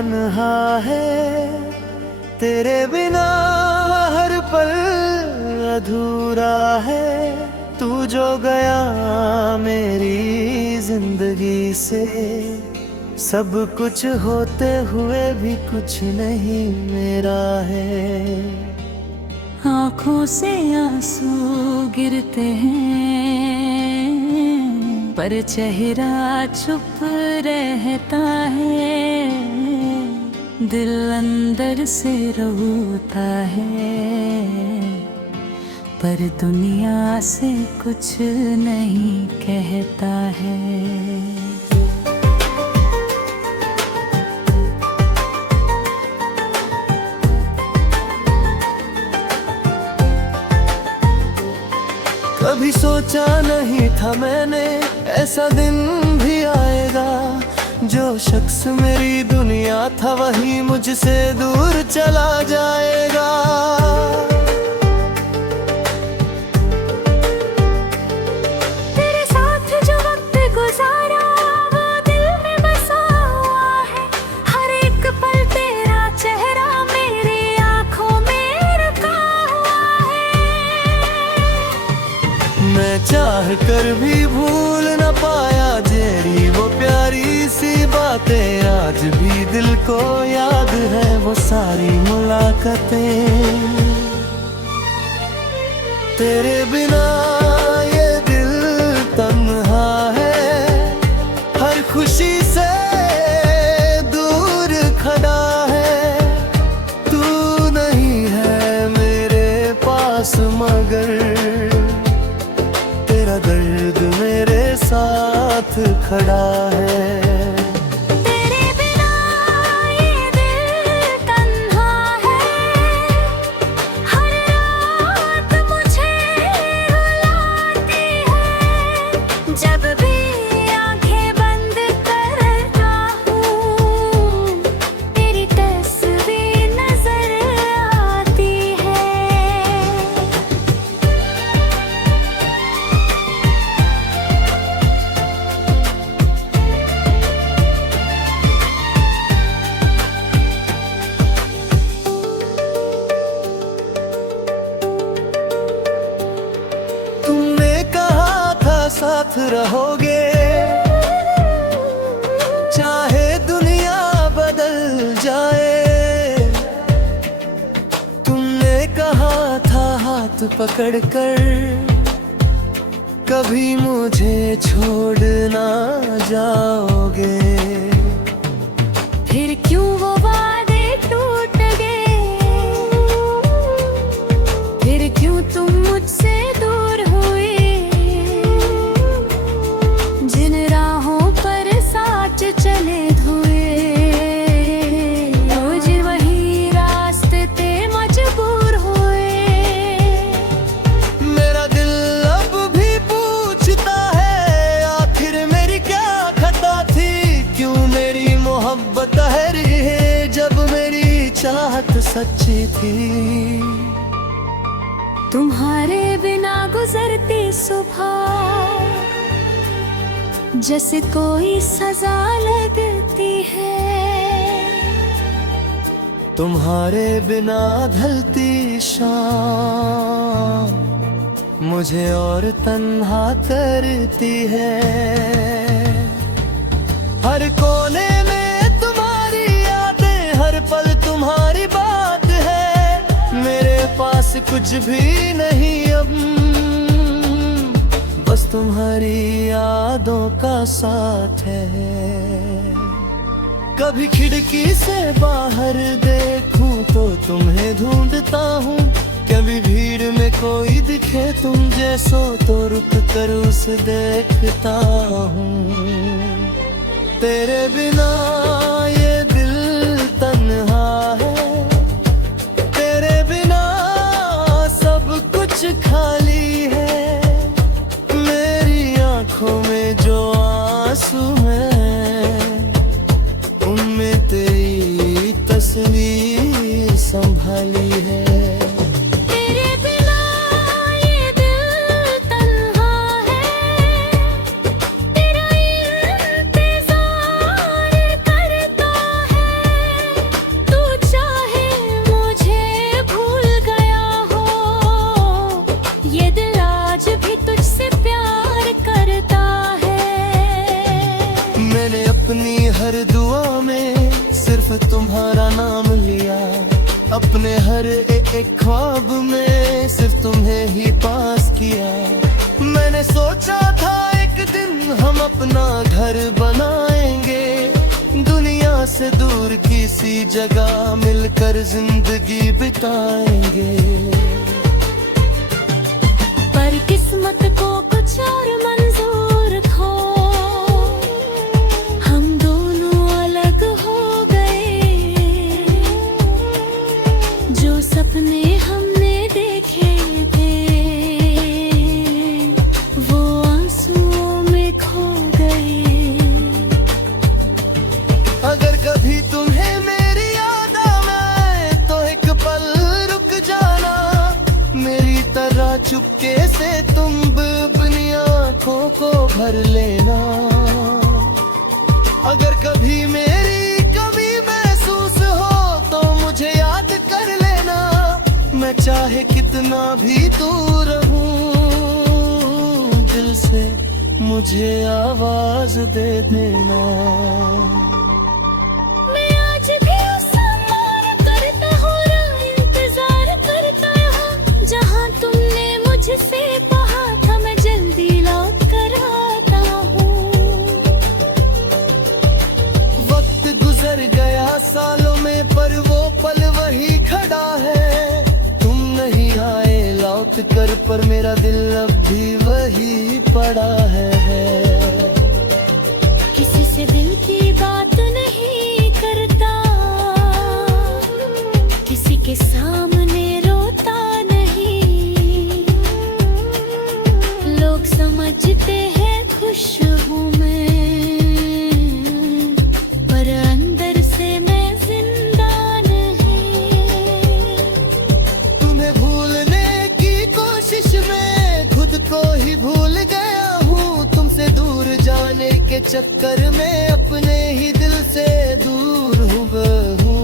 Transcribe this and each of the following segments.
तन्हा है, तेरे बिना हर पल अधूरा है। तू जो गया मेरी जिंदगी से, सब कुछ होते हुए भी कुछ नहीं मेरा है। आँखों से आंसू गिरते हैं पर चेहरा चुप रहता है। दिल अंदर से रोता है पर दुनिया से कुछ नहीं कहता है। कभी सोचा नहीं था मैंने ऐसा दिन भी आएगा, जो शख्स मेरी दुनिया था वही मुझसे दूर चला जाएगा। तेरे साथ जो वक्त गुजारा वो दिल में बसा हुआ है। हर एक पल तेरा चेहरा मेरी आंखों में रखा हुआ है। मैं चाह कर भी भूल न पाया तेरी वो प्यारी सी बातें, आज भी दिल को याद है वो सारी मुलाकातें। तेरे बिना ये दिल तन्हा है, हर खुशी से दूर खड़ा है। तू नहीं है मेरे पास मगर तेरा दर्द मेरे साथ खड़ा है। तेरे बिना ये दिल तन्हा है, हर रात मुझे रुलाती है। जब भी आंखें बंद करता हूँ तेरी तस्वीर नजर आती है। तुमने कहा था साथ रहोगे, चाहे दुनिया बदल जाए। तुमने कहा था हाथ पकड़कर कभी मुझे छोड़ ना जाओगे। फिर क्यों वो वादे टूट गए, फिर क्यों तुम मुझसे दूर हुए। जिन राहों पर साथ चले धुए, रोज वही रास्ते ते मजबूर हुए। मेरा दिल अब भी पूछता है आखिर मेरी क्या खता थी, क्यों मेरी मोहब्बत ठहरी है जब मेरी चाहत सच्ची थी। तुम्हारे बिना गुजरती सुबह जैसे कोई सजा लगती है। तुम्हारे बिना ढलती शाम मुझे और तन्हा करती है। हर कोने में तुम्हारी यादें, हर पल तुम्हारी बात है। मेरे पास कुछ भी नहीं अब, बस तुम्हारी यादों का साथ है। कभी खिड़की से बाहर देखूं तो तुम्हें ढूंढता हूँ, कभी भीड़ में कोई दिखे तुम जैसो तो रुक कर उसे देखता हूँ। तेरे बिना ये दिल तन्हा है, तेरे बिना सब कुछ खाली है। मेरी आंखों में जो आंसू हैं उनमें तेरी तस्वीर संभाली है। सिर्फ तुम्हारा नाम लिया, अपने हर एक ख्वाब में सिर्फ तुम्हें ही पास किया। मैंने सोचा था एक दिन हम अपना घर बनाएंगे, दुनिया से दूर किसी जगह मिलकर जिंदगी बिताएंगे। पर किस्मत को कुछ और मंजूर था, हम दोनों अलग हो गए। जो सपने हमने देखे थे वो आंसुओं में खो गए। अगर कभी तुम्हें मेरी याद आए तो एक पल रुक जाना, मेरी तरह चुपके से तुम अपनी आँखों को भर लेना। अगर कभी मेरी कमी महसूस हो तो मुझे याद कर लेना, मैं चाहे कितना भी दूर रहूं दिल से मुझे आवाज दे देना। मैं आज भी उस मार करता हूँ, इंतजार करता हूँ, जहाँ तुमने मुझसे कहा था मैं जल्दी लौट कर आता हूँ। वक्त गुजर गया सालों में पर वो पल वही खड़ा है। तुम नहीं आए लौट कर पर मेरा दिल अब भी वही पड़ा है। किसी से दिल की बात नहीं करता, किसी के सामने रोता नहीं। लोग समझते हैं खुश हूँ मैं, पर अंदर से मैं जिंदा नहीं। तुम्हें भूलने की कोशिश में खुद को ही भूल गया हूँ, तुमसे दूर जाने के चक्कर में अपने ही दिल से दूर हुआ हूँ।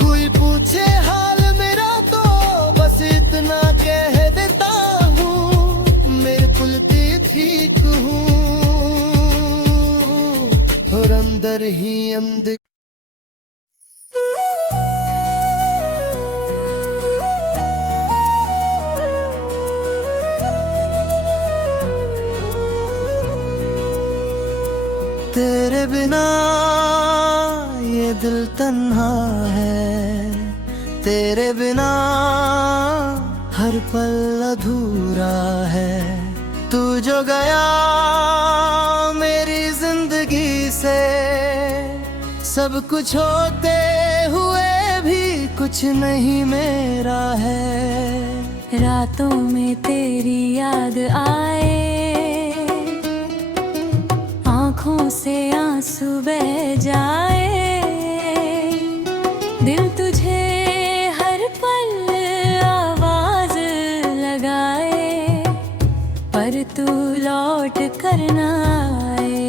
कोई पूछे हाल मेरा तो बस इतना कह देता हूँ, मेरे कुल की ठीक हूँ और अंदर ही अंदर। तेरे बिना ये दिल तन्हा है, तेरे बिना हर पल अधूरा है। तू जो गया मेरी जिंदगी से, सब कुछ होते हुए भी कुछ नहीं मेरा है। रातों में तेरी याद आए, आँखों से आंसू बह जाए। दिल तुझे हर पल आवाज लगाए, पर तू लौट कर ना आए।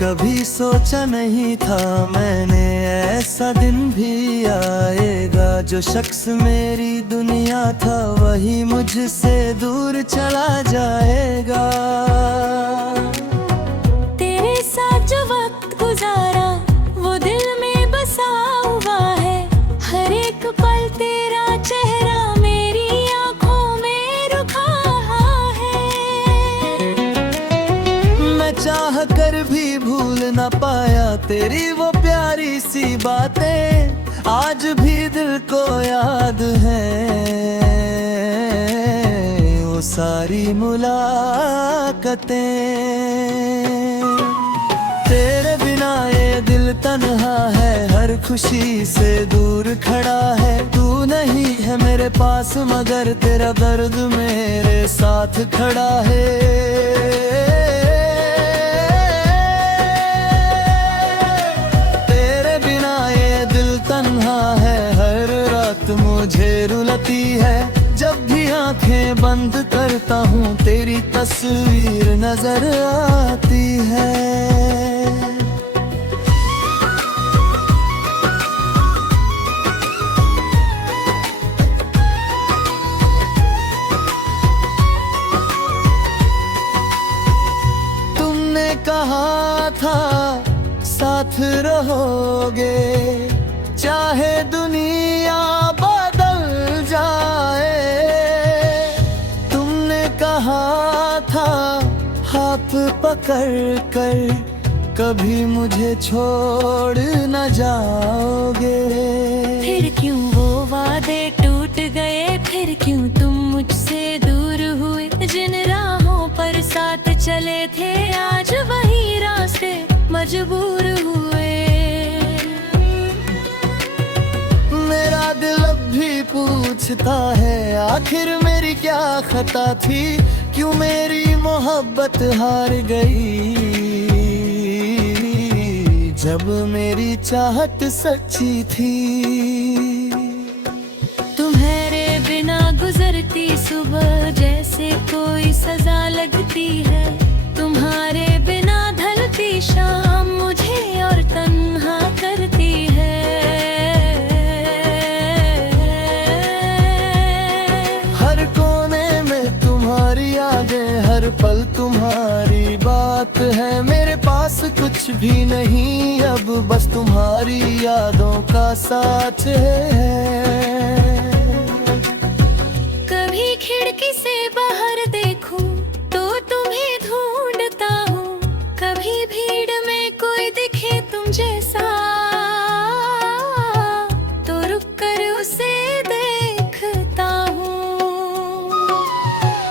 कभी सोचा नहीं था मैंने ऐसा दिन भी आएगा, जो शख्स मेरी दुनिया था वही मुझसे दूर चला जाएगा। तेरे साथ जो वक्त गुजारा वो दिल में बसा हुआ है, हर एक पल तेरा चेहरा मेरी आंखों में रुका है। मैं चाह कर भी भूल ना पाया तेरी वो प्यारी सी बातें, आज भी दिल को याद है वो सारी मुलाकातें। तेरे बिना ये दिल तन्हा है, हर खुशी से दूर खड़ा है। तू नहीं है मेरे पास मगर तेरा दर्द मेरे साथ खड़ा है। मुझे रुलाती है जब भी आंखें बंद करता हूँ, तेरी तस्वीर नजर आती है। रहोगे, चाहे दुनिया बदल जाए। तुमने कहा था हाथ पकड़ कर कभी मुझे छोड़ न जाओगे। फिर क्यों वो वादे टूट गए, फिर क्यों तुम मुझसे दूर हुए। जिन राहों पर साथ चले थे आज वही रास्ते मजबूर हुए। मेरा दिल अब भी पूछता है आखिर मेरी क्या खता थी, क्यों मेरी मोहब्बत हार गई जब मेरी चाहत सच्ची थी। तुम्हारे बिना गुजरती सुबह जैसे कोई सजा लगती है, तुम्हारे बिना ढलती शाम मुझे और तन्हा करती है। हर कोने में तुम्हारी यादें, हर पल तुम्हारी बात है। मेरे पास कुछ भी नहीं अब, बस तुम्हारी यादों का साथ है। कभी खिड़की से बाहर देखूं तो तुम्हें ढूंढता हूँ, कभी भीड़ में कोई दिखे तुम जैसा तो रुक कर उसे देखता हूँ।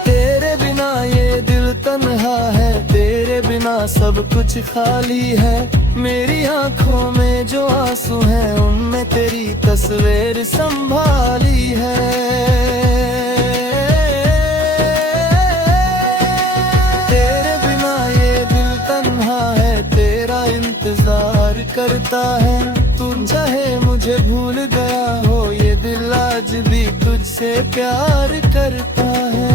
तेरे बिना ये दिल तन्हा है, तेरे बिना सब कुछ खाली है। मेरी आंखों में जो आंसू हैं उनमें तेरी तस्वीर संभाली है। तेरे बिना ये दिल तन्हा है, तेरा इंतजार करता है। तू चाहे मुझे भूल गया हो, ये दिल आज भी तुझसे प्यार करता है।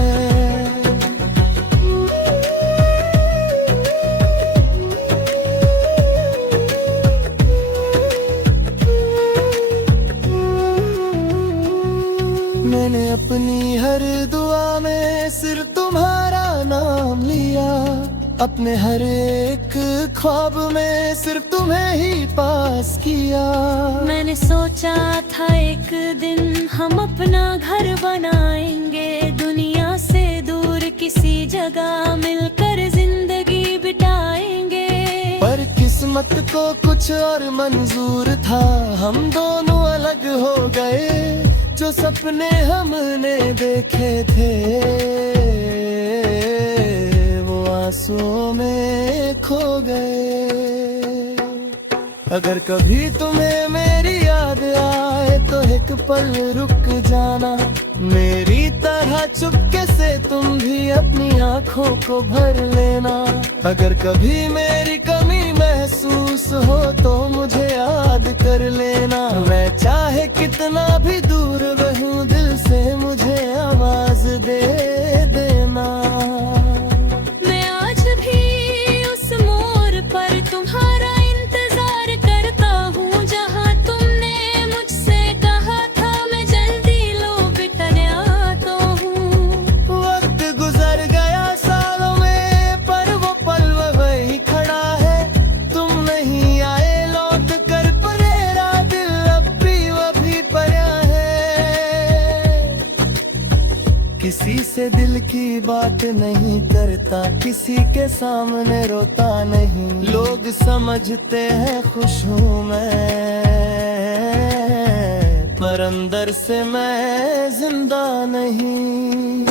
मैंने अपनी हर दुआ में सिर्फ तुम्हारा नाम लिया, अपने हर एक ख्वाब में सिर्फ तुम्हें ही पास किया। मैंने सोचा था एक दिन हम अपना घर बनाएंगे, दुनिया से दूर किसी जगह मिलकर जिंदगी बिताएंगे। पर किस्मत को कुछ और मंजूर था, हम दोनों अलग हो गए। जो सपने हमने देखे थे वो आंसुओं में खो गए। अगर कभी तुम्हें मेरी याद आए तो एक पल रुक जाना, मेरी तरह चुपके से तुम भी अपनी आंखों को भर लेना। अगर कभी मेरी कमी महसूस हो तो मुझे याद कर लेना। मैं चाहे कितना भी दूर रहूं दिल से मुझे आवाज दे देना। मैं आज भी उस मोड़ पर तुम्हारा इंतजार करता हूँ, जहाँ तुमने मुझसे कहा था मैं जल्दी लौट आता हूँ। वक्त गुजर गया सालों में पर वो पल वही खड़ा है। तुम नहीं आए लौट कर, पर मेरा दिल अब भी वही पड़ा है। किसी से दिल की बात नहीं करता, किसी के सामने रोता नहीं। लोग समझते हैं खुश हूँ मैं, पर अंदर से मैं जिंदा नहीं।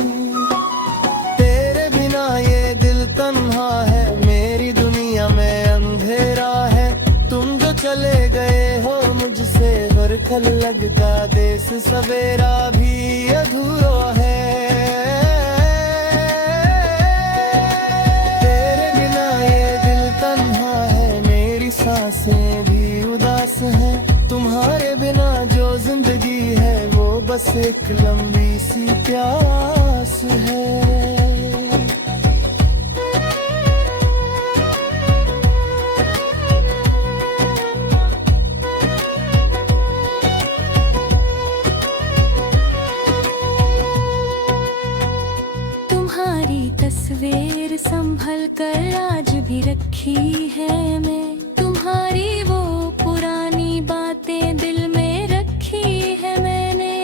तेरे बिना ये दिल तन्हा है, मेरी दुनिया में अंधेरा है। तुम जो चले गए हो मुझसे बरखल लगता देश सवेरा भी अधूरा है। तेरे बिना ये दिल तन्हा है, मेरी सांसें भी उदास हैं। तुम्हारे बिना जो जिंदगी है वो बस एक लंबी सी प्यास है। तस्वीर संभल कर आज भी रखी है मैं, तुम्हारे तुम्हारी वो पुरानी बातें दिल में रखी है मैंने।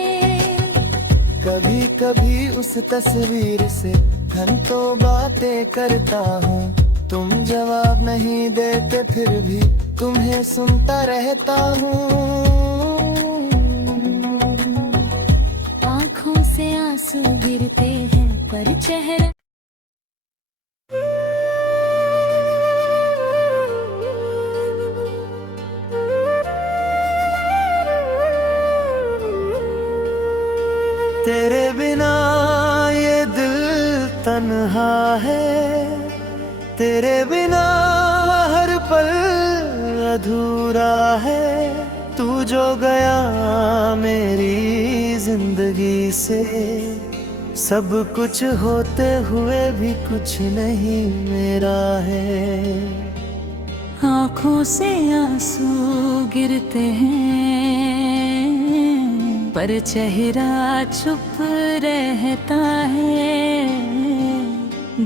कभी कभी उस तस्वीर से घंटों बातें करता हूँ, तुम जवाब नहीं देते फिर भी तुम्हें सुनता रहता हूँ। आँखों से आंसू गिरते हैं पर चेहरा तेरे बिना ये दिल तन्हा है, तेरे बिना हर पल अधूरा है। तू जो गया मेरी जिंदगी से, सब कुछ होते हुए भी कुछ नहीं मेरा है। आँखों से आंसू गिरते हैं पर चेहरा चुप रहता है।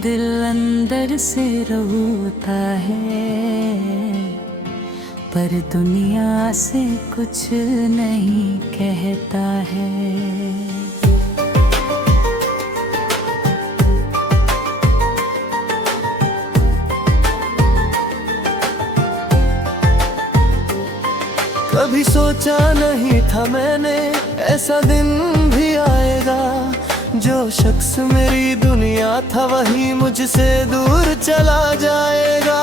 दिल अंदर से रोता है पर दुनिया से कुछ नहीं कहता है। कभी सोचा नहीं था मैंने ऐसा दिन भी आएगा, जो शख्स मेरी दुनिया था वही मुझसे दूर चला जाएगा।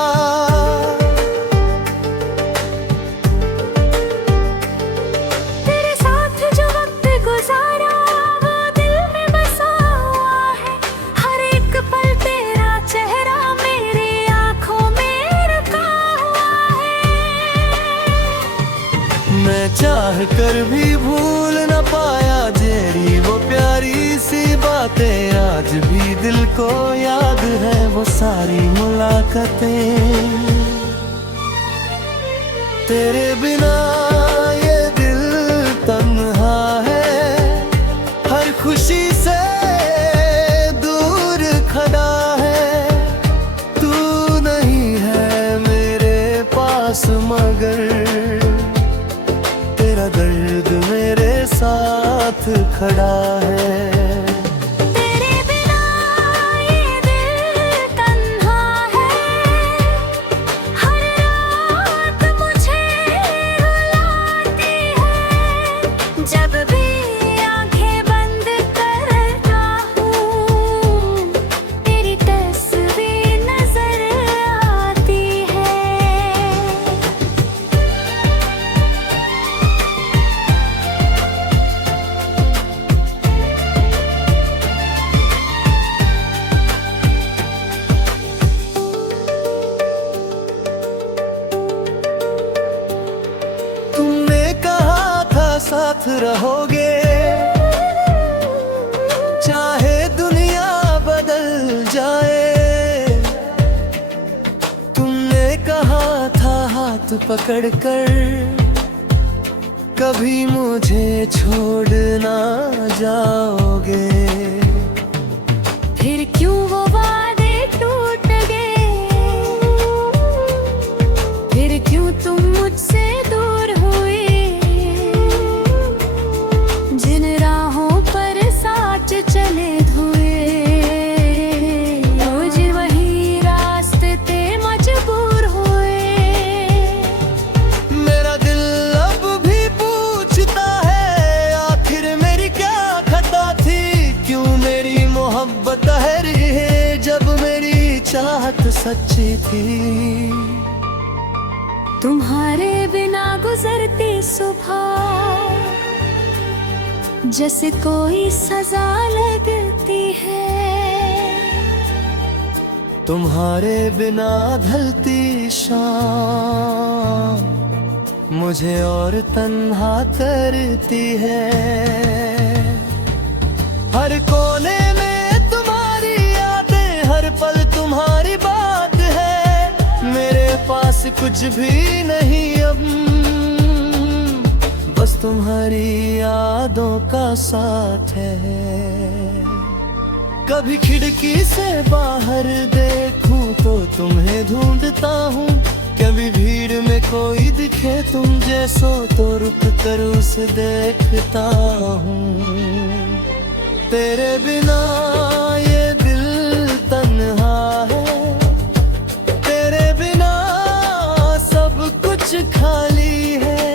तेरे साथ जो वक्त गुजारा वो दिल में बसा हुआ है। हर एक पल तेरा चेहरा मेरी आँखों में रखा हुआ है। मैं चाह कर भी भूल न पाया तेरी वो प्यारी सी बातें, आज भी दिल को याद है वो सारी मुलाकातें। तेरे बिना ये दिल तन्हा है, हर खुशी से दूर खड़ा है। तू नहीं है मेरे पास मगर तेरा दर्द मेरे साथ खड़ा है। तेरे बिना ये दिल तन्हा है, हर रात मुझे रुलाती है। जब भी आंखें बंद करता हूँ तेरी तस्वीर नजर आती है। तुमने कहा था साथ रहोगे, चाहे दुनिया बदल जाए। तुमने कहा था हाथ पकड़कर कभी मुझे छोड़ ना जाओगे। फिर क्यों वो वादे टूट गए, फिर क्यों तुम मुझसे दूर हुए। जिन राहों पर साथ चले धुए, रोज वही रास्ते मजबूर हुए। मेरा दिल अब भी पूछता है आखिर मेरी क्या खता थी, क्यों मेरी मोहब्बत ठहरी है जब मेरी चाहत सच्ची थी। तुम्हारे बिना गुजरती सुबह जैसे कोई सजा लगती है। तुम्हारे बिना ढलती शाम मुझे और तन्हा करती है। हर कोने में तुम्हारी यादें, हर पल तुम्हारी बात है। मेरे पास कुछ भी नहीं अब, बस तुम्हारी यादों का साथ है। कभी खिड़की से बाहर देखूं तो तुम्हें ढूंढता हूँ, कभी भीड़ में कोई दिखे तुम जैसो तो रुक कर उसे देखता हूँ। तेरे बिना ये दिल तन्हा है, तेरे बिना सब कुछ खाली है।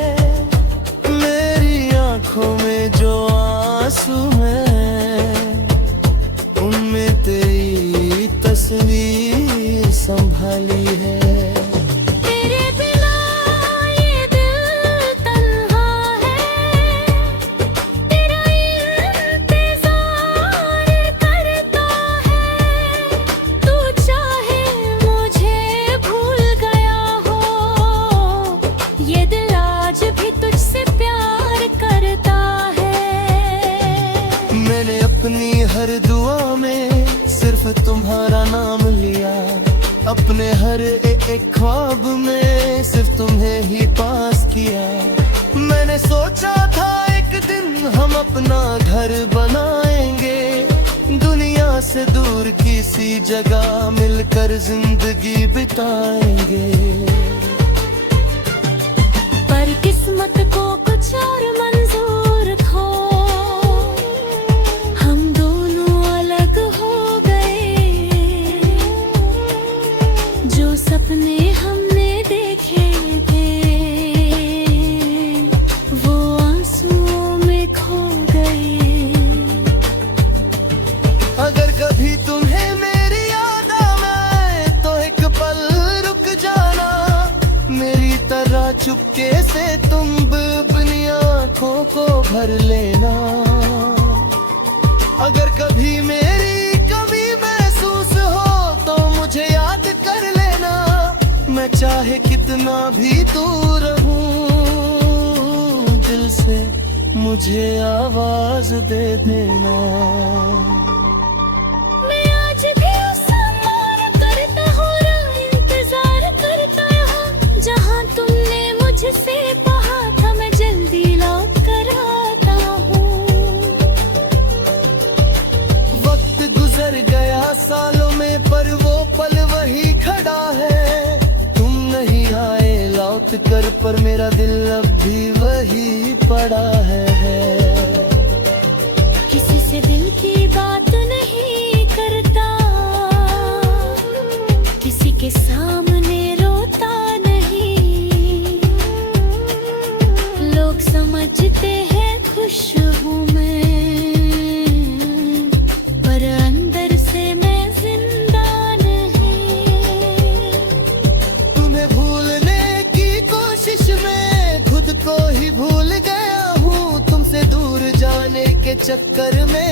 मेरी आंखों में जो आंसू हैं उनमें तेरी तस्वीर संभाली है। तेरे बिना ये दिल तन्हा है, तेरा इंतजार करता है। तू चाहे मुझे भूल गया हो, ये दिल आज भी तुझसे प्यार करता है। मैंने अपनी हर दुआ में सिर्फ तुम्हारा नाम लिया, अपने हर एक ख्वाब में सिर्फ तुम्हें ही पास किया। मैंने सोचा था एक दिन हम अपना घर बनाएंगे, दुनिया से दूर किसी जगह मिलकर जिंदगी बिताएंगे। पर किस्मत को कुछ और मंजूर था, हम दोनों अलग हो गए। जो सपने हमने देखे थे वो आंसुओं में खो गए। अगर कभी तुम्हें मेरी याद आए तो एक पल रुक जाना, मेरी तरह चुपके से तुम अपनी आंखों को भर लेना। अगर कभी मेरी कमी महसूस हो तो मुझे याद कर लेना, मैं चाहे कितना भी दूर रहूं दिल से मुझे आवाज दे देना। मैं आज भी उस मारा करता हूँ, इंतजार करता यहाँ जहाँ तुमने मुझसे कहा था मैं जल्दी लौट कर आता हूँ। वक्त गुजर गया सालों में पर वो पल वही खड़ा है। तुम नहीं आए लौट कर पर मेरा दिल अब भी वही पड़ा है। किसी से दिल की बात नहीं करता, किसी के सामने रोता नहीं। लोग समझते हैं खुश हूँ मैं, पर अंदर से मैं जिंदा नहीं। तुम्हें भूलने की कोशिश में खुद को ही भूल गया हूँ, तुमसे दूर जाने के चक्कर में